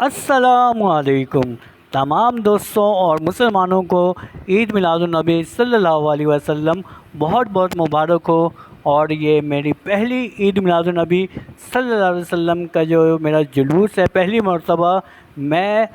السلام علیکم تمام دوستوں اور مسلمانوں کو عید میلاد النبی صلی اللہ علیہ وسلم بہت بہت مبارک ہو۔ اور یہ میری پہلی عید میلاد النبی صلی اللہ علیہ وسلم کا جو میرا جلوس ہے، پہلی مرتبہ میں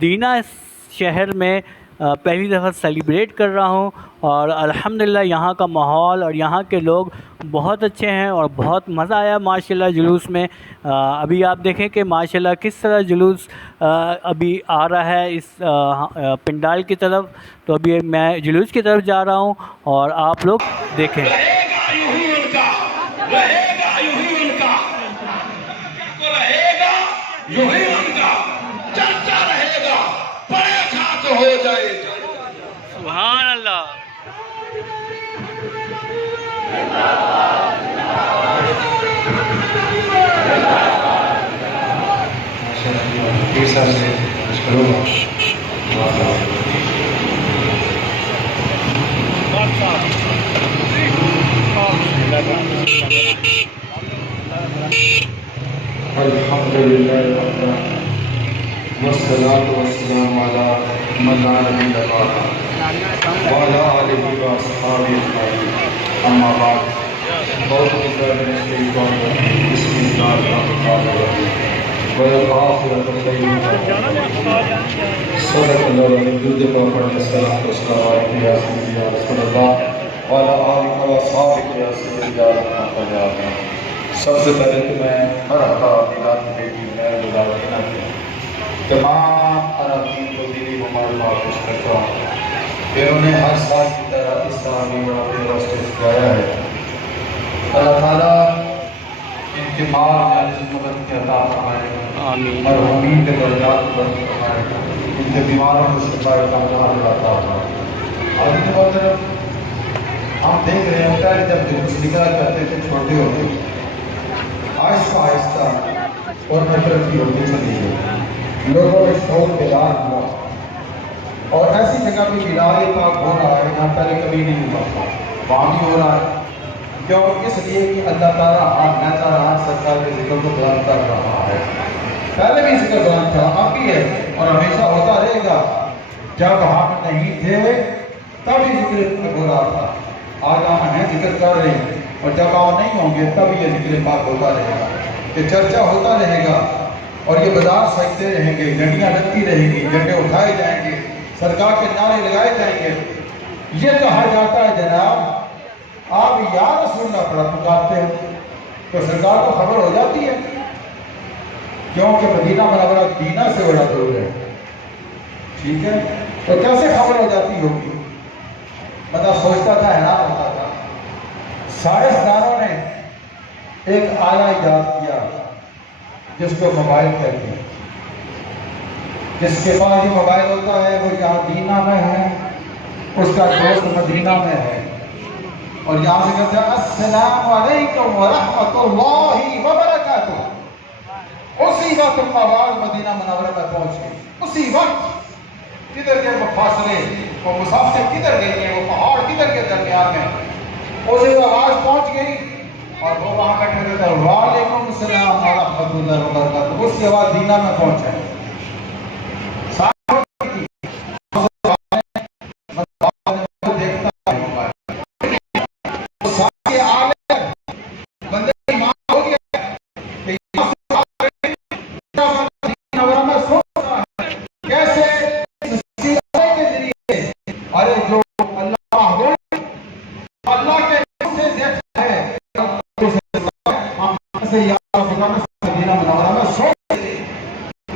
دینہ شہر میں پہلی دفعہ سیلیبریٹ کر رہا ہوں، اور الحمدللہ یہاں کا ماحول اور یہاں کے لوگ بہت اچھے ہیں اور بہت مزہ آیا ماشاءاللہ جلوس میں۔ ابھی آپ دیکھیں کہ ماشاءاللہ کس طرح جلوس ابھی آ رہا ہے اس پنڈال کی طرف، تو ابھی میں جلوس کی طرف جا رہا ہوں اور آپ لوگ دیکھیں۔ رہے گا یوں ہی ان کا، رہے گا یوں ہی ان کا، رہے گا یوں ہی ان کا، چرچا رہے گا، پڑے خاک ہو جائے گا۔ سبحان اللہ۔ الحمدللہ والصلاة والسلام علی من لا نبی بعدہ وعلی آلہ واصحابہ اجمعین، اما بعد۔ اعوذ باللہ من الشیطان الرجیم، بسم اللہ الرحمن الرحیم، والآخرۃ خیر صدق اللہ العظیم۔ درود پاک پڑھیں، الصلاۃ والسلام علیک یا سیدی یا رسول اللہ وعلی آلہ واصحابہ یا سیدی یا رحمۃ اللہ۔ سب سے پہلے تو میں ہر ہفتہ میلاد النبی کی میں گزارش کرنا تمام اراکین کو دینی مبارکباد پیش کرتا ہوں کہ انہوں نے ہر سال کی طرح اس سال بھی بڑا پیوسٹ سکھایا ہے۔ اللہ تعالیٰ ان کے مال میں عزت کے عطا فرمائے، مرحومین کے درجات کو بلند فرمائے، ان کے بیماروں کو شفا کاملہ عطا فرمائے۔ اور ان کے بعد ہم دیکھ رہے ہیں پہلے جب جلوس نکلا کرتے تھے چھوٹے ہوتے، آہستہ آہستہ اور ترقی ہوتی چلی گئی، لوگوں میں شوق بیدار ہوا، اور ایسی جگہ بھی میلاد پاک ہو رہا ہے جہاں پہلے کبھی نہیں ہوا تھا، وہاں بھی ہو رہا ہے۔ کیوں؟ اس لیے کہ اللہ تعالیٰ آپ نہتا رہا سرکار کے ذکر کو بلند کر رہا ہے۔ پہلے بھی ذکر بلند تھا، اب بھی ہے اور ہمیشہ ہوتا رہے گا۔ جب ہم نہیں تھے تب ہی ذکر ہو رہا تھا، آج ہم ہیں ذکر کر رہے ہیں، اور جب آپ نہیں ہوں گے تب یہ ذکر پاک ہوتا رہے گا، یہ چرچا ہوتا رہے گا، اور یہ بازار سجتے رہیں گے، گھنٹیاں لگتی رہیں گی، جھنڈے اٹھائے جائیں گے، سرکار کے نعرے لگائے جائیں گے۔ یہ کہا جاتا ہے جناب آپ یا رسول اللہ پڑھا پکارتے ہیں تو سرکار کو خبر ہو جاتی ہے، کیونکہ مدینہ منورہ دینہ سے بڑا دور ہے، ٹھیک ہے؟ تو کیسے خبر ہو جاتی ہوگی؟ بندہ سوچتا تھا، حیران ہوتا تھا۔ سائنسدانوں نے ایک آلہ ایجاد کیا جس کو موبائل کہتے ہیں۔ جس کے پاس یہ موبائل ہوتا ہے وہ یہاں دینہ میں ہے، اس کا دوست مدینہ میں ہے، اور یہاں سے کہتے ہیں السلام علیکم ورحمۃ اللہ وبرکاتہ۔ اسی وقت آواز مدینہ منورہ میں پہنچ گئی، اسی وقت۔ کدھر گئے وہ فاصلے، وہ مسافر کدھر گئی ہیں، وہ پہاڑ کدھر کے درمیان میں، اسے آواز پہنچ گئی، اور وہ وہاں بیٹھے تھے، وعلیکم السلام ورحمۃ اللہ وبرکاتہ۔ اس کی آواز دینہ میں پہنچ ہے۔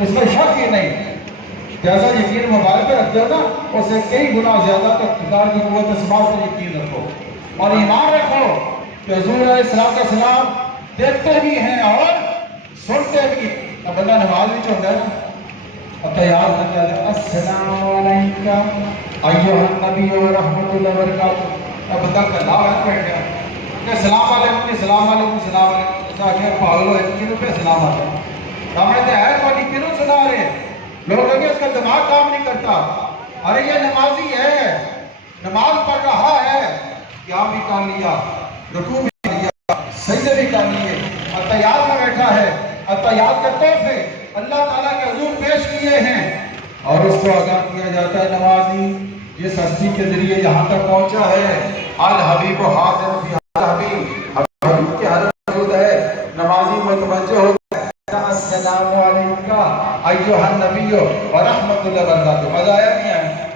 اس میں شک ہی نہیں، جیسا یقین موبائل پہ رکھتے ہو نا، اسے کئی گنا زیادہ تو خدا کی قوت اسماء پر یقین رکھو، اور ایمان رکھو کہ حضور علیہ السلام دیکھتے بھی ہیں اور سنتے بھی۔ اب بندہ نماز بھی چھوڑتا ہے نا، اب تیار کرتا ہے السلام علیکم ایھا النبی ورحمۃ اللہ وبرکاتہ، اب بندہ کلا ہے بیٹھ گیا کہ سلام علیکم، سلام علیکم، سلام علیکم، کہ پاگلو ہے کنوں پہ سلام آتا ہے، ہمیں تو ہے تو کنوں سنا رہے، لوگ کہیں گے اس کا دماغ کام نہیں کرتا، ارے یہ نمازی ہے، نماز پڑھ رہا ہے، قیام بھی کر لیا، رکوع بھی کر لیا، سجدے بھی کر لیے، التحیات میں بیٹھا ہے، التحیات کے تحفے اللہ تعالیٰ کے حضور پیش کیے ہیں اور اس کو آگاہ کیا جاتا ہے نمازی جس ہستی کے ذریعے یہاں تک پہنچا ہے الحبیب و حاضر فی الحبیب حبیب کے حضرت موجود ہے نمازی متوجہ ہو گیا السلام علیکہ ایوہ النبی و رحمت اللہ وبرکاتہ مزہ آیا نہیں آیا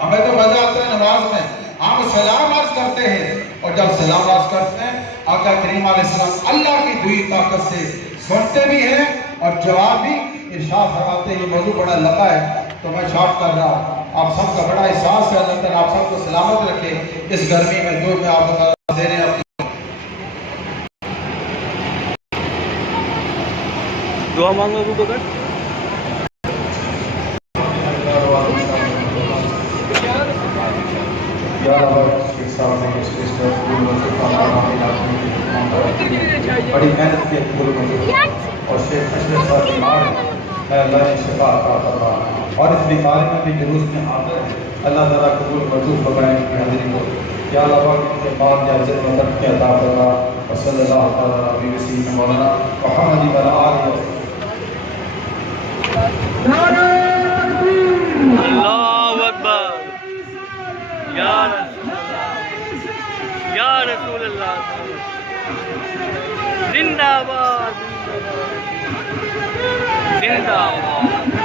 ہمیں تو مزہ آتا ہے نماز میں ہم سلام عرض کرتے ہیں اور جب سلام عرض کرتے ہیں آقا کریم علیہ السلام اللہ کی دوئی طاقت سے سنتے بھی ہیں اور جواب بھی ارشاد فرماتے ہیں یہ موضوع بڑا لمبا ہے تو میں شارٹ کر رہا ہوں آپ سب کا بڑا احساس ہے اللہ تعالیٰ آپ سب کو سلامت رکھے اس گرمی میں دور میں آپ کو دے رہے ہیں اپنی دعا مانگو ابو بکر بڑی محنت کی اور شیخ اشرف صاحب بیمار ہے اللہ نے شفا عطا فرما اور اس بیماری میں بھی جلوس میں حاضر ہے اللہ تعالیٰ قبول منظور فرمائے ان کی حاضری کو یا اللہ پاک ان کے بعد یا عزت و ترقی عطا فرما اور صلی اللہ تعالیٰ علیہ وسلم مولانا محمد و آلہ اللہ اکبر یا رسول اللہ زندہ باد زندہ باد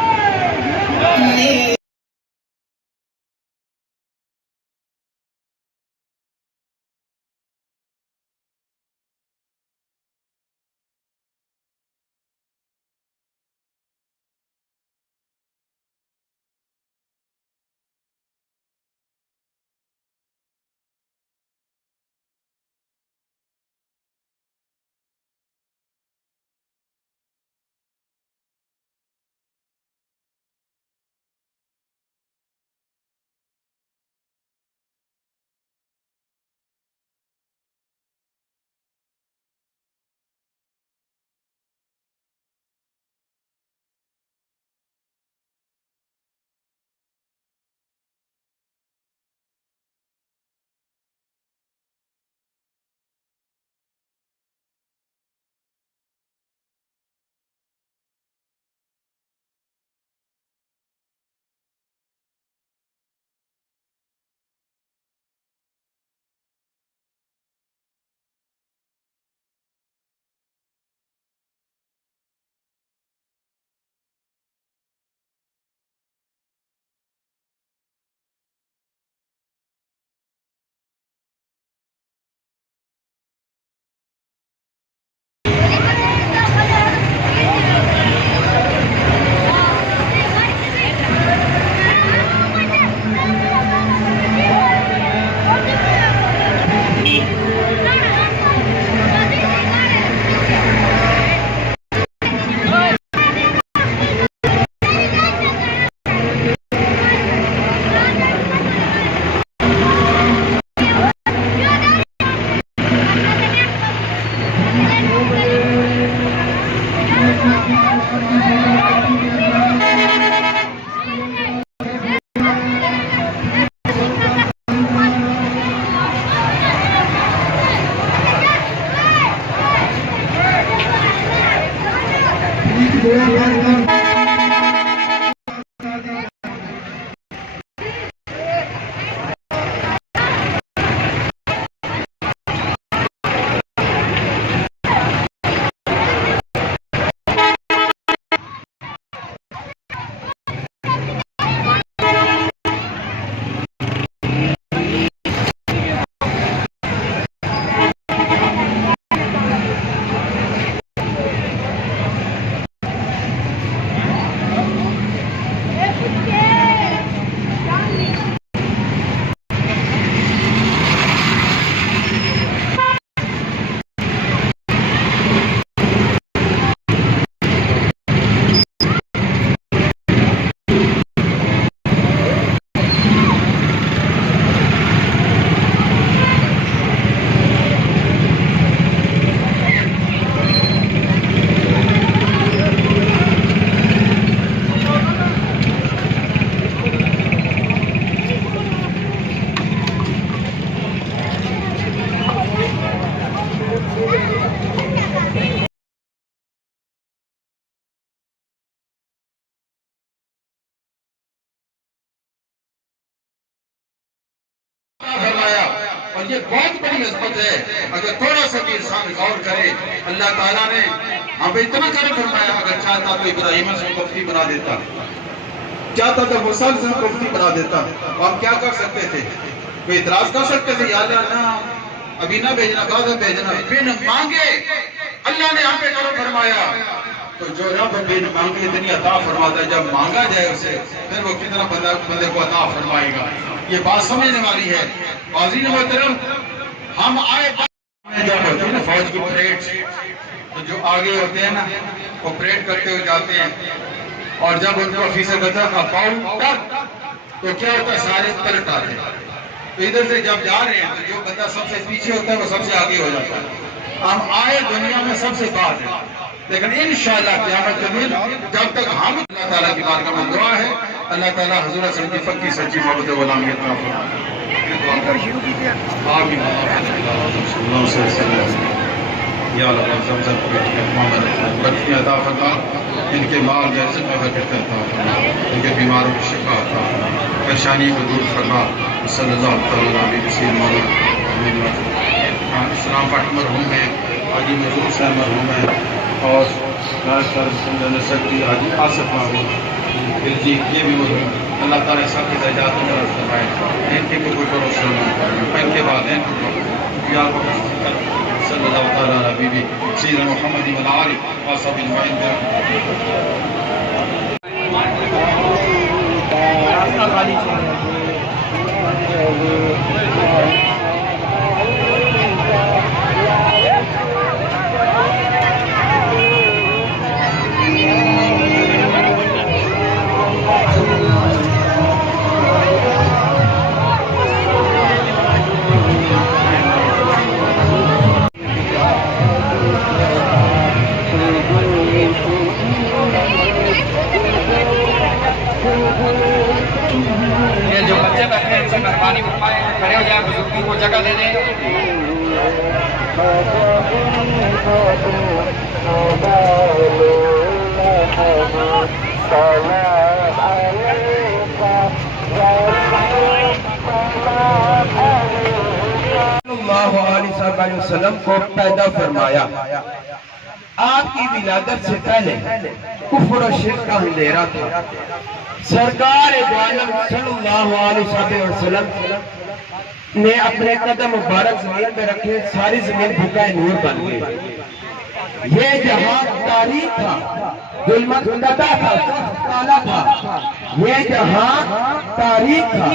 اور یہ بہت بڑی عظمت ہے. اگر تھوڑا سا بھی انسان غور کرے, اللہ تعالیٰ نے ہمیں اتنا کرم فرمایا. اگر چاہتا تو ابراہیم سے مفتی بنا دیتا, چاہتا تو موسیٰ سے مفتی بنا دیتا. ہم کیا کر سکتے تھے؟ کوئی اعتراض کر سکتے تھے, یا اللہ نہ ابھی نہ بھیجنا, بعد میں بھیجنا. بن مانگے اللہ نے ہم پہ کرم فرمایا. تو جو رب بن مانگے اتنی عطا فرماتا ہے, جب مانگا جائے اسے پھر وہ کتنا بندے کو عطا فرمائے گا. یہ بات سمجھنے والی ہے. حاضرین محترم, ہم آئے جب ہوتے ہیں نا فوج کی پریڈ, تو جو آگے ہوتے ہیں نا وہ پریڈ کرتے ہوئے جاتے ہیں, اور جب ان کو آفیسر کہتا ہے فاؤل کر, تو کیا ہوتا ہے, سارے پلٹ آتے ہیں. تو ادھر سے جب جا رہے ہیں تو جو بندہ سب سے پیچھے ہوتا ہے وہ سب سے آگے ہو جاتا ہے. ہم آئے دنیا میں سب سے بعد ہیں, لیکن انشاءاللہ قیامت کے دن جب تک ہم, اللہ تعالیٰ کی بارگاہ میں دعا ہے, اللہ تعالیٰ حضور صلی اللہ علیہ وسلم کی پکی سچی محبت غلامی عطا فرمائے. آمین. یا اللہ زمزم کو برکتیں عطا فرما, ان کے مال جیسے میں برکت عطا فرما, ان کے بیماروں کی شفا عطا فرما, پریشانی کو دور فرما. صلی اللہ تعالیٰ علیہ وسلم. اسلام پاٹ مرحوم ہے, حاجی مظہور صاحب مرحوم ہے, اور سکتی حاجی آصف محمود جی یہ بھی مرحوم. اللہ تعالیٰ سب کے درجات میں رفت فرمائے, ان کے کوئی بھروسہ نہ کرے. ان کے بعد ان کو صلی اللہ تعالیٰ علیہ بی بی سیدنا محمد وعلیٰ آلہ وصحبہ اجمعین. یہ جو بچے بیٹھے ہیں ان سے مہربانی فرمائیں, کھڑے ہو جائیں, بزرگوں کو جگہ دے دیں. اللہ علیہ وسلم کو پیدا فرمایا. آپ کی ولادت سے پہلے کفر و شرک کا اندھیرا تھا. سرکار دو عالم صلی اللہ علیہ وسلم نے اپنے قدم مبارک زمین پہ رکھے, ساری زمین بھوکا نور بن گئی. یہ جہاں تاریخ تھا, ظلمت زدہ تھا, کالا تھا. یہ جہاں تاریخ تھا,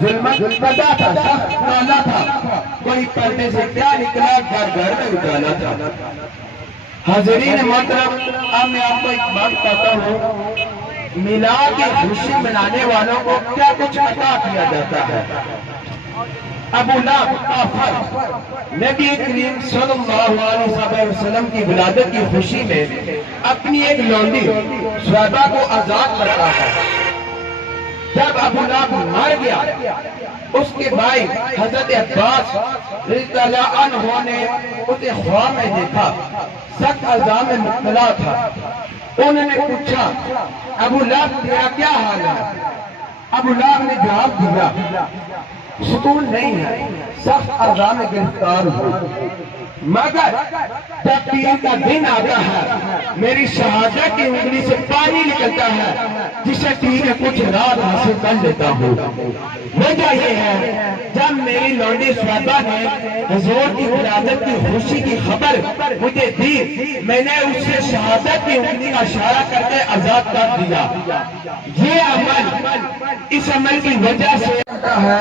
ظلمت زدہ تھا, سخت کالا تھا. کوئی پردے سے کیا نکلا, گھر گھر میں اجالا تھا. حاضرین محترم, اب میں آپ کو ایک بات بتاتا ہوں, میلاد کی خوشی منانے والوں کو کیا کچھ عطا کیا جاتا ہے. ابو لہب کافر نبی کریم صلی اللہ علیہ وسلم کی ولادت کی خوشی میں اپنی ایک لونڈی صحابہ کو آزاد کرتا ہے. جب ابو لہب مر گیا, اس کے بھائی حضرت عباس رضی اللہ عنہ نے اسے خواب میں دیکھا, سخت عذاب میں مبتلا تھا. انہوں نے پوچھا, ابو لہب تیرا کیا حال ہے؟ ابو لہب نے جواب دیا, سکون نہیں ہے, سخت عذاب میں گرفتار ہوں. مگر جب پیر کا دن آتا ہے میری شہادت کی انگلی سے پانی نکلتا ہے, جسے پیر کچھ رات حاصل کر لیتا ہوں. وجہ یہ ہے, جب میری لونڈی صحابہ نے حضور کی ولادت کی خوشی کی خبر مجھے دی, میں نے اس سے شہادت کی انگلی کا اشارہ کر کے آزاد کر دیا. یہ عمل اس عمل کی وجہ سے ہے.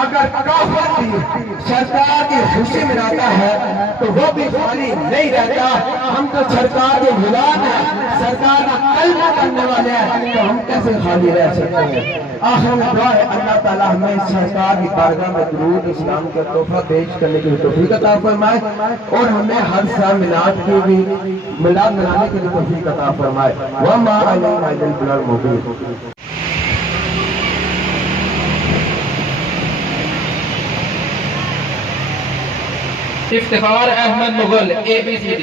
اگر کافر بھی سرکار کی خوشی مناتا ہے تو وہ بھی خالی نہیں رہتا. ہم تو سرکار کے غلام ہیں, سرکار کا کلمہ کرنے والے ہیں, تو ہم کیسے خالی رہ سکتے ہیں. آخر میں دعا ہے, اللہ تعالیٰ ہمیں سرکار کی بارگاہ میں درود اسلام کا تحفہ پیش کرنے کی توفیق عطا فرمائے, اور ہمیں ہر سال میلاد کی بھی میلاد منانے کی توفیق عطا فرمائے. وما علینا الا البلاغ المبین. افتخار احمد مغل, ABCD.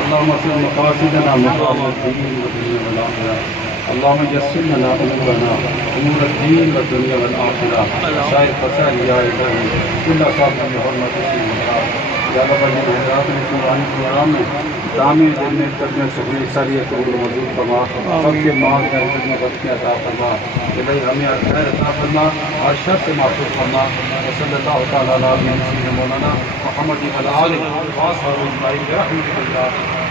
اللهم صل مقاصدنا مقاصد الدين والدنيا والآخرة اللهم يسر لنا أمورنا أمور الدين والدنيا والآخرة شاعر فسائل يا إلهي كل صاحب بحرمة اسم الله یا رب العالمین نے قرآن پروگرام میں تعمیر دینے کرنے سبھی ساری قبول موجود فرما سب کے مال کا عزت میں بچ کے عطا فرما الہی ہمیں خیر عطا فرما اور شر سے محفوظ فرما صلی اللہ تعالی علیہ وسلم مولانا محمد علی آلہ و صحبہ برحمتک اللہ